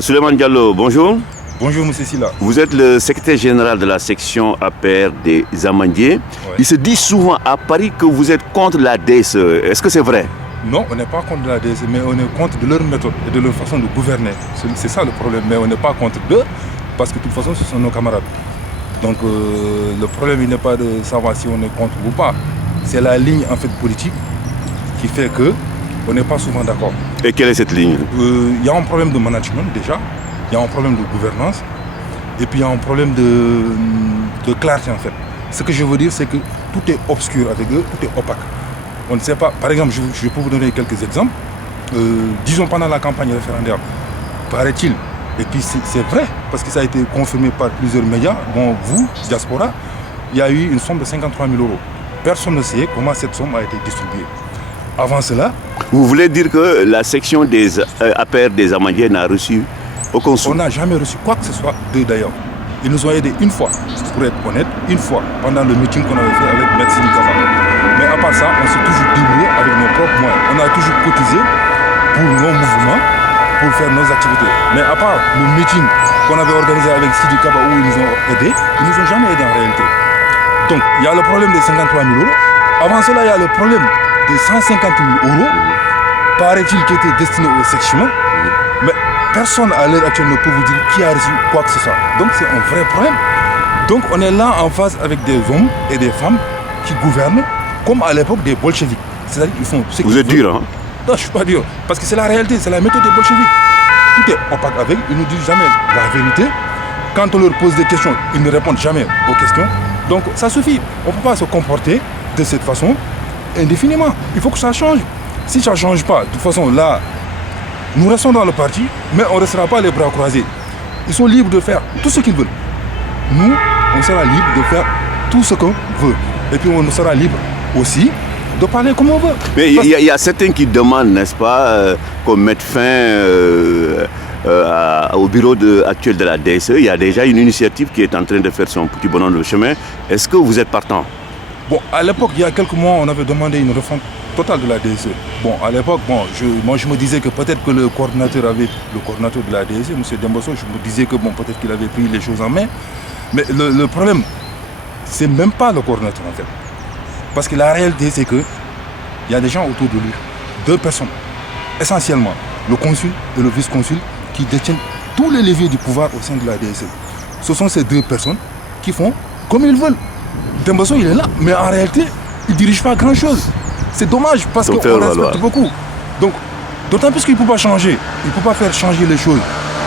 Souleymane Diallo, bonjour. Bonjour M. Silla. Vous êtes le secrétaire général de la section APR des Amandiers. Ouais. Il se dit souvent à Paris que vous êtes contre la DSE. Est-ce que c'est vrai? Non, on n'est pas contre la DSE, mais on est contre de leur méthode et de leur façon de gouverner. C'est ça le problème, mais on n'est pas contre eux, parce que de toute façon, ce sont nos camarades. Donc le problème, il n'est pas de savoir si on est contre ou pas. C'est la ligne en fait politique qui fait que on n'est pas souvent d'accord. Et quelle est cette ligne? Il y a un problème de management déjà, il y a un problème de gouvernance, et puis il y a un problème de clarté en fait. Ce que je veux dire, c'est que tout est obscur avec eux, tout est opaque. On ne sait pas, par exemple, je peux vous donner quelques exemples. Disons pendant la campagne référendaire, paraît-il, et puis c'est vrai, parce que ça a été confirmé par plusieurs médias, dont vous, Diaspora, il y a eu une somme de 53 000 €. Personne ne sait comment cette somme a été distribuée. Avant cela... Vous voulez dire que la section des APR des Amandiers n'a reçu aucun sou? On n'a jamais reçu quoi que ce soit d'eux d'ailleurs. Ils nous ont aidés une fois, pour être honnête, une fois, pendant le meeting qu'on avait fait avec Maître Sidi Kaba. Mais à part ça, on s'est toujours débrouillé avec nos propres moyens. On a toujours cotisé pour nos mouvements, pour faire nos activités. Mais à part le meeting qu'on avait organisé avec Sidi Kaba où ils nous ont aidés, ils ne nous ont jamais aidés en réalité. Donc il y a le problème des 53 000 €. Avant cela, il y a le problème de 150 000 €, paraît-il, qui était destiné aux sections. Mais personne à l'heure actuelle ne peut vous dire qui a reçu quoi que ce soit. Donc c'est un vrai problème. Donc on est là en face avec des hommes et des femmes qui gouvernent comme à l'époque des bolcheviks. C'est-à-dire qu'ils font ce qu'ils Vous êtes dur, hein? Non, je ne suis pas dur. Parce que c'est la réalité, c'est la méthode des bolcheviks. Tout est opaque avec, ils ne nous disent jamais la vérité. Quand on leur pose des questions, ils ne répondent jamais aux questions. Donc ça suffit. On ne peut pas se comporter de cette façon indéfiniment. Il faut que ça change. Si ça ne change pas, de toute façon, là, nous restons dans le parti, mais on ne restera pas les bras croisés. Ils sont libres de faire tout ce qu'ils veulent. Nous, on sera libre de faire tout ce qu'on veut. Et puis on sera libre aussi de parler comme on veut. Mais il y a certains qui demandent, n'est-ce pas, qu'on mette fin au bureau actuel de la DSE. Il y a déjà une initiative qui est en train de faire son petit bonhomme de chemin. Est-ce que vous êtes partant? Bon, à l'époque, il y a quelques mois, on avait demandé une refonte totale de la DSE. Bon, à l'époque, moi je me disais que peut-être que le coordinateur de la DSE, M. Dembosso, je me disais que peut-être qu'il avait pris les choses en main. Mais le problème, c'est même pas le coordinateur en fait. Parce que la réalité, c'est qu'il y a des gens autour de lui, deux personnes, essentiellement, le consul et le vice-consul, qui détiennent tous les leviers du pouvoir au sein de la DSE. Ce sont ces deux personnes qui font comme ils veulent. Dembosso, il est là, mais en réalité, il ne dirige pas grand-chose. C'est dommage parce qu'on respecte beaucoup. Donc, d'autant plus qu'il ne peut pas changer, il ne peut pas faire changer les choses.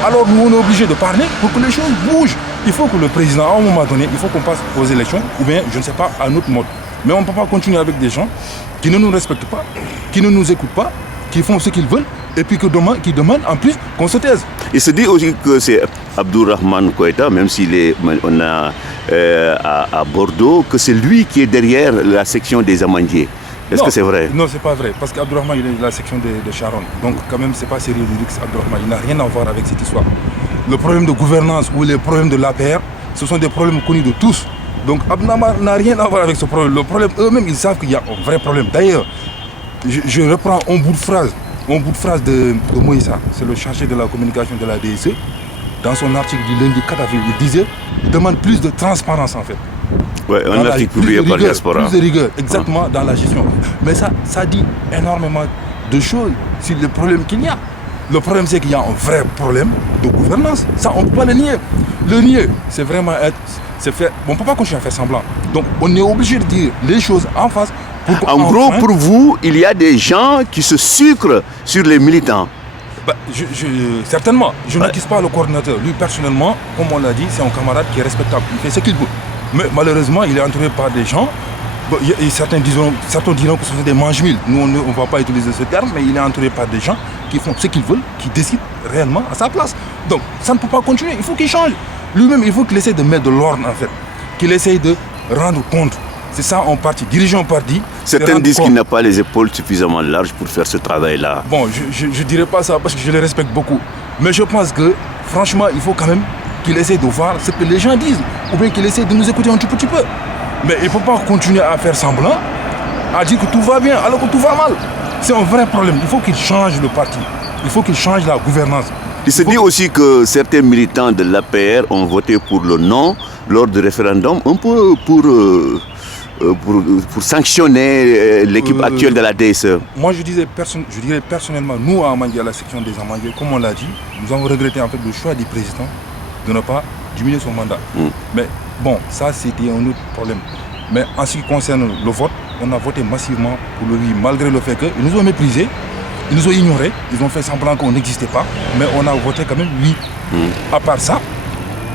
Alors nous, on est obligé de parler pour que les choses bougent. Il faut que le président, à un moment donné, il faut qu'on passe aux élections, ou bien, je ne sais pas, à un autre mode. Mais on ne peut pas continuer avec des gens qui ne nous respectent pas, qui ne nous écoutent pas, qui font ce qu'ils veulent, et puis qui demandent en plus qu'on se taise. Il se dit aussi que c'est Abdourahmane Koïta, même s'il est à Bordeaux, que c'est lui qui est derrière la section des Amandiers. Est-ce que c'est vrai? Non, c'est pas vrai, parce qu'Abdourahmane, il est de la section de Charonne. Donc quand même, c'est pas sérieux de dire que Abdourahmane, il n'a rien à voir avec cette histoire. Le problème de gouvernance ou les problèmes de l'APR, ce sont des problèmes connus de tous. Donc Abdourahmane n'a rien à voir avec ce problème. Le problème, eux-mêmes, ils savent qu'il y a un vrai problème. D'ailleurs, je reprends un bout de phrase de Moïsa, c'est le chargé de la communication de la DSE. Dans son article du lundi 4 avril, il demande plus de transparence en fait. Oui, un article publié par Diaspora. Plus de rigueur, exactement, dans la gestion. Mais ça dit énormément de choses sur le problème qu'il y a. Le problème, c'est qu'il y a un vrai problème de gouvernance. Ça, on ne peut pas le nier. Le nier, c'est vraiment faire... On ne peut pas continuer à faire semblant. Donc, on est obligé de dire les choses en face. En gros, pour vous, il y a des gens qui se sucrent sur les militants. Certainement. Je n'accuse pas le coordinateur. Lui, personnellement, comme on l'a dit, c'est un camarade qui est respectable. Il fait ce qu'il veut. Mais malheureusement, il est entouré par des gens. Certains diront que ce sont des mange-mille. Nous, on ne va pas utiliser ce terme, mais il est entouré par des gens qui font ce qu'ils veulent, qui décident réellement à sa place. Donc, ça ne peut pas continuer. Il faut qu'il change. Lui-même, il faut qu'il essaie de mettre de l'ordre, en fait. Qu'il essaie de rendre compte. C'est ça, un parti. Diriger un parti. Certains disent qu'il n'a pas les épaules suffisamment larges pour faire ce travail-là. Bon, je ne dirais pas ça parce que je les respecte beaucoup. Mais je pense que, franchement, il faut quand même qu'il essaie de voir ce que les gens disent. Ou bien qu'il essaie de nous écouter un tout petit peu. Mais il ne faut pas continuer à faire semblant, à dire que tout va bien alors que tout va mal. C'est un vrai problème. Il faut qu'il change le parti. Il faut qu'il change la gouvernance. Il se dit aussi que certains militants de l'APR ont voté pour le non lors du référendum, un peu pour sanctionner l'équipe actuelle de la DSE. Moi, je dirais personnellement, nous à Amandia, la section des Amandiers, comme on l'a dit, nous avons regretté en fait le choix du président de ne pas diminuer son mandat. Mais bon, ça c'était un autre problème. Mais en ce qui concerne le vote, on a voté massivement pour le oui, malgré le fait qu'ils nous ont méprisés, ils nous ont ignorés, ils ont fait semblant qu'on n'existait pas, mais on a voté quand même oui. À part ça,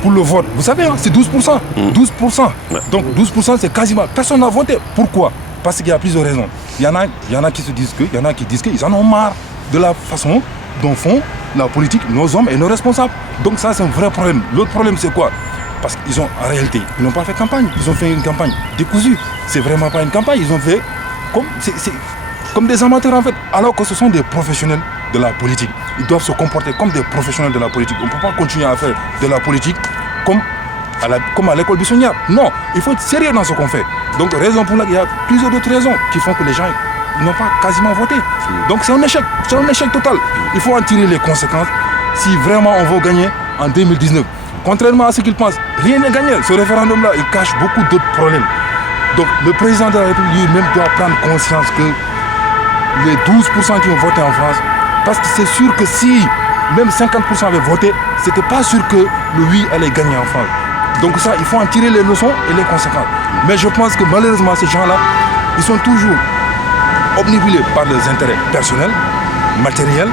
pour le vote, vous savez, hein, c'est 12%. 12%. Ouais. Donc 12%, c'est quasiment... Personne n'a voté. Pourquoi? Parce qu'il y a plusieurs raisons. Il y en a qui se disent que, il y en a qui disent qu'ils en ont marre de la façon dont font la politique nos hommes et nos responsables. Donc ça, c'est un vrai problème. L'autre problème, c'est quoi? Parce qu'ils ont, en réalité, ils n'ont pas fait campagne. Ils ont fait une campagne décousue. C'est vraiment pas une campagne. Ils ont fait comme des amateurs, en fait. Alors que ce sont des professionnels de la politique. Ils doivent se comporter comme des professionnels de la politique. On ne peut pas continuer à faire de la politique comme à l'école buissonnière. Non, il faut être sérieux dans ce qu'on fait. Donc, raison pour laquelle il y a plusieurs autres raisons qui font que les gens n'ont pas quasiment voté. Donc, c'est un échec total. Il faut en tirer les conséquences si vraiment on veut gagner en 2019. Contrairement à ce qu'ils pensent, rien n'est gagné. Ce référendum-là, il cache beaucoup d'autres problèmes. Donc, le président de la République lui-même doit prendre conscience que les 12% qui ont voté en France, parce que c'est sûr que si même 50% avaient voté, c'était pas sûr que le oui allait gagner en France. Donc ça, il faut en tirer les leçons et les conséquences. Mais je pense que malheureusement, ces gens-là, ils sont toujours obnubilés par leurs intérêts personnels, matériels,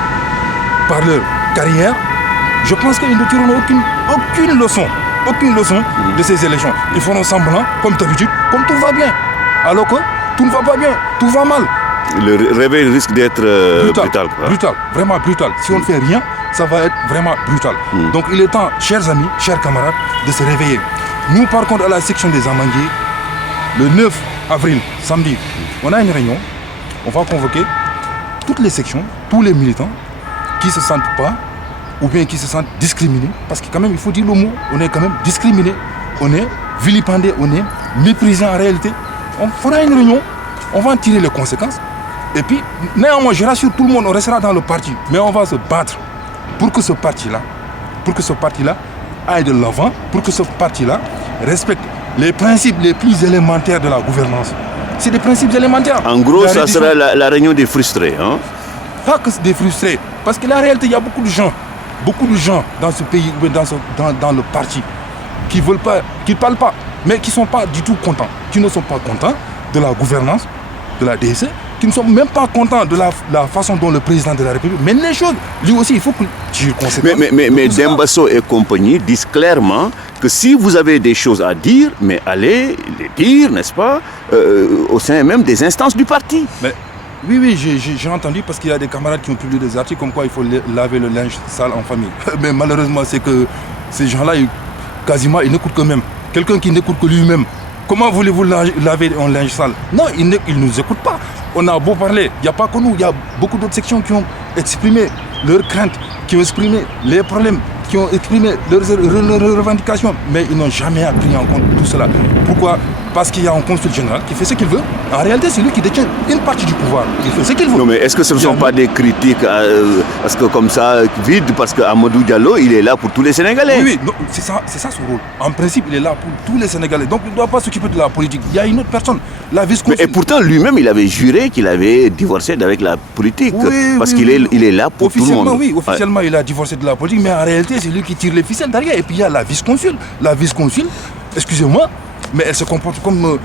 par leur carrière. Je pense qu'ils ne tireront aucune leçon de ces élections. Ils feront semblant, comme d'habitude, comme tout va bien. Alors que tout ne va pas bien, tout va mal. Le réveil risque d'être brutal. Vraiment brutal. Si on ne fait rien, ça va être vraiment brutal. Donc il est temps, chers amis, chers camarades, de se réveiller. Nous, par contre, à la section des Amandiers, le 9 avril, samedi, on a une réunion. On va convoquer toutes les sections, tous les militants qui ne se sentent pas ou bien qui se sentent discriminés. Parce que quand même, il faut dire le mot, on est quand même discriminés, on est vilipendés, on est méprisés en réalité. On fera une réunion, on va en tirer les conséquences. Et puis, néanmoins, je rassure tout le monde, on restera dans le parti. Mais on va se battre pour que ce parti-là aille de l'avant, pour que ce parti-là respecte les principes les plus élémentaires de la gouvernance. C'est des principes élémentaires. En gros, ça sera la réunion des frustrés. Hein? Pas que des frustrés. Parce que la réalité, il y a beaucoup de gens dans ce pays, dans le parti, qui veulent pas, qui ne parlent pas, mais qui ne sont pas du tout contents, qui ne sont pas contents de la gouvernance de la DSE, qui ne sont même pas contents de la façon dont le président de la République mène les choses. Lui aussi, il faut que tu conséquences. Mais Dembasso et compagnie disent clairement que si vous avez des choses à dire, mais allez les dire, n'est-ce pas, au sein même des instances du parti. Mais, oui, j'ai entendu parce qu'il y a des camarades qui ont publié des articles comme quoi il faut laver le linge sale en famille. Mais malheureusement, c'est que ces gens-là, quasiment, ils n'écoutent que même. Quelqu'un qui n'écoute que lui-même. Comment voulez-vous laver un linge sale? Non, ils ne nous écoutent pas. On a beau parler, il n'y a pas que nous, il y a beaucoup d'autres sections qui ont exprimé leurs craintes, qui ont exprimé les problèmes, qui ont exprimé leurs revendications, mais ils n'ont jamais pris en compte tout cela. Pourquoi? Parce qu'il y a un consul général qui fait ce qu'il veut. En réalité, c'est lui qui détient une partie du pouvoir. Il fait ce qu'il veut. Non, mais est-ce que ce ne sont pas des critiques parce que comme ça, vide, parce qu'Amadou Diallo, il est là pour tous les Sénégalais. Oui, c'est ça son rôle. En principe, il est là pour tous les Sénégalais. Donc, il ne doit pas s'occuper de la politique. Il y a une autre personne, la vice-consul. Et pourtant, lui-même, il avait juré qu'il avait divorcé avec la politique. Parce qu'il est là pour tout le monde. Oui, officiellement, il a divorcé de la politique, mais en réalité, c'est lui qui tire les ficelles derrière. Et puis, il y a la vice-consul. La vice-consul, excusez-moi, mais elle se comporte comme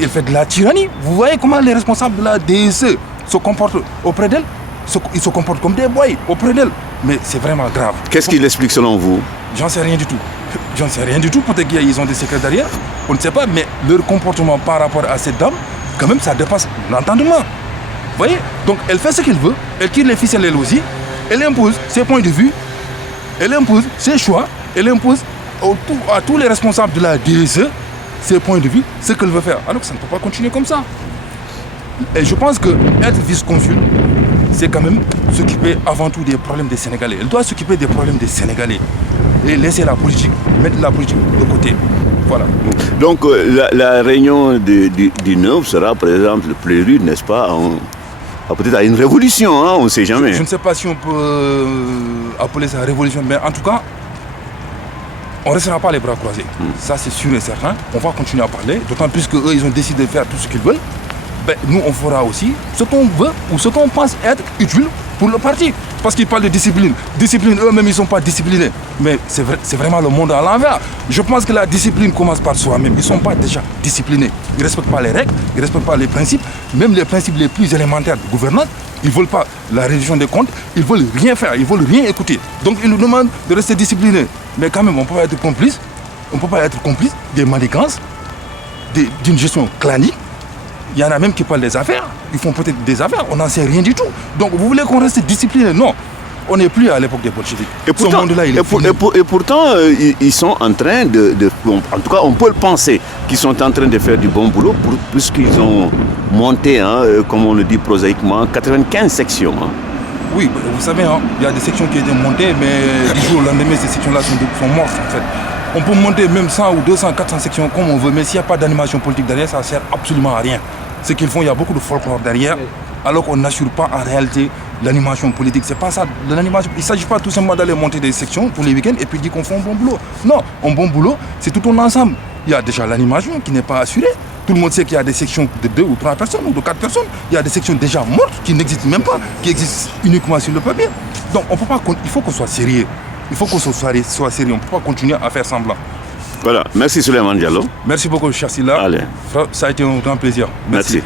elle fait de la tyrannie. Vous voyez comment les responsables de la DSE se comportent auprès d'elle? Ils se comportent comme des boys auprès d'elle. Mais c'est vraiment grave. Qu'est-ce qu'il explique selon vous? J'en sais rien du tout. Peut-être qu'ils ont des secrets derrière. On ne sait pas, mais leur comportement par rapport à cette dame, quand même, ça dépasse l'entendement. Vous voyez? Donc, elle fait ce qu'elle veut. Elle tire les ficelles elle aussi. Elle impose ses points de vue. Elle impose ses choix. Elle impose à tous les responsables de la DSE ses points de vue, ce qu'elle veut faire. Alors que ça ne peut pas continuer comme ça. Et je pense que être vice-consul, c'est quand même s'occuper avant tout des problèmes des Sénégalais. Elle doit s'occuper des problèmes des Sénégalais et laisser la politique, mettre la politique de côté. Voilà. Donc la réunion du 9 sera par exemple le prélude, n'est-ce pas, peut-être à une révolution, hein, on ne sait jamais. Je ne sais pas si on peut appeler ça révolution, mais en tout cas, on ne restera pas les bras croisés. Ça, c'est sûr et certain. On va continuer à parler, d'autant plus qu'eux, ils ont décidé de faire tout ce qu'ils veulent. Ben, nous, on fera aussi ce qu'on veut ou ce qu'on pense être utile pour le parti. Parce qu'ils parlent de discipline. Discipline, eux-mêmes, ils ne sont pas disciplinés. Mais c'est vraiment le monde à l'envers. Je pense que la discipline commence par soi-même. Ils ne sont pas déjà disciplinés. Ils ne respectent pas les règles, ils ne respectent pas les principes, même les principes les plus élémentaires de gouvernance. Ils ne veulent pas la réduction des comptes, ils ne veulent rien faire, ils ne veulent rien écouter. Donc ils nous demandent de rester disciplinés. Mais quand même, on ne peut pas être complice. On ne peut pas être complice des manigances, d'une gestion clanique. Il y en a même qui parlent des affaires. Ils font peut-être des affaires, on n'en sait rien du tout. Donc vous voulez qu'on reste discipliné? Non. On n'est plus à l'époque des bolcheviks. Et pourtant, ce monde-là, il est fini. et pourtant ils sont en train en tout cas, on peut le penser, qu'ils sont en train de faire du bon boulot, puisqu'ils ont monté, comme on le dit prosaïquement, 95 sections. Oui, vous savez, il y a des sections qui ont été montées, mais du jour au lendemain, ces sections-là sont mortes, en fait. On peut monter même 100 ou 200, 400 sections comme on veut, mais s'il n'y a pas d'animation politique derrière, ça ne sert absolument à rien. Ce qu'ils font, il y a beaucoup de folklore derrière, alors qu'on n'assure pas en réalité l'animation politique. C'est pas ça, l'animation. Il ne s'agit pas tout simplement d'aller monter des sections tous les week-ends et puis dire qu'on fait un bon boulot. Non, un bon boulot, c'est tout un ensemble. Il y a déjà l'animation qui n'est pas assurée. Tout le monde sait qu'il y a des sections de 2 ou 3 personnes ou de 4 personnes. Il y a des sections déjà mortes qui n'existent même pas, qui existent uniquement sur le papier. Donc on peut pas, il faut qu'on soit sérieux. Il faut qu'on soit sérieux. On ne peut pas continuer à faire semblant. Voilà, merci Souleymane Diallo. Merci beaucoup, cher Silla. Allez. Ça a été un grand plaisir. Merci.